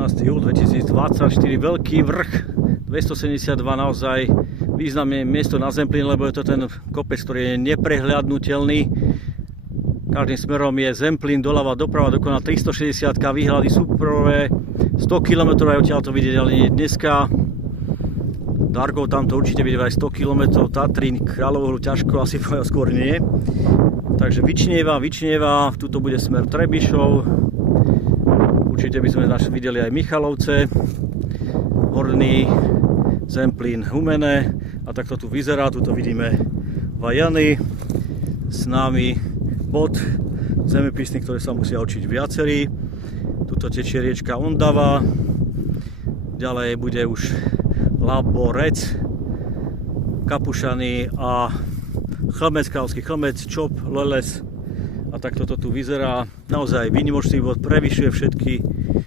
16. júl 2024, veľký vrch 272, naozaj významné miesto na Zemplín, lebo je to ten kopec, ktorý je neprehľadnutelný. Každým smerom je Zemplín, doľava, doprava, dokonca 360, výhľady superové, 100 km aj odtiaľ to vidieť, ale nie dneska. Dargov tam to určite vidieť aj 100 km, Tatrín, Kráľovú Hru ťažko, asi skôr nie. Takže vyčnieva, tuto bude smer Trebišov. Určite by sme videli aj Michalovce, Horný, Zemplín, Humene a takto tu vyzerá. Tuto vidíme Vajany, s nami bod zemepisný, ktoré sa musia učiť viacerí. Tuto tečie riečka Ondava, ďalej bude už Laborec, Kapušany a Chlmec, Kráľovský Chlmec, Čop, Leles. A takto to tu vyzerá. Naozaj výnimočný bod, prevyšuje všetky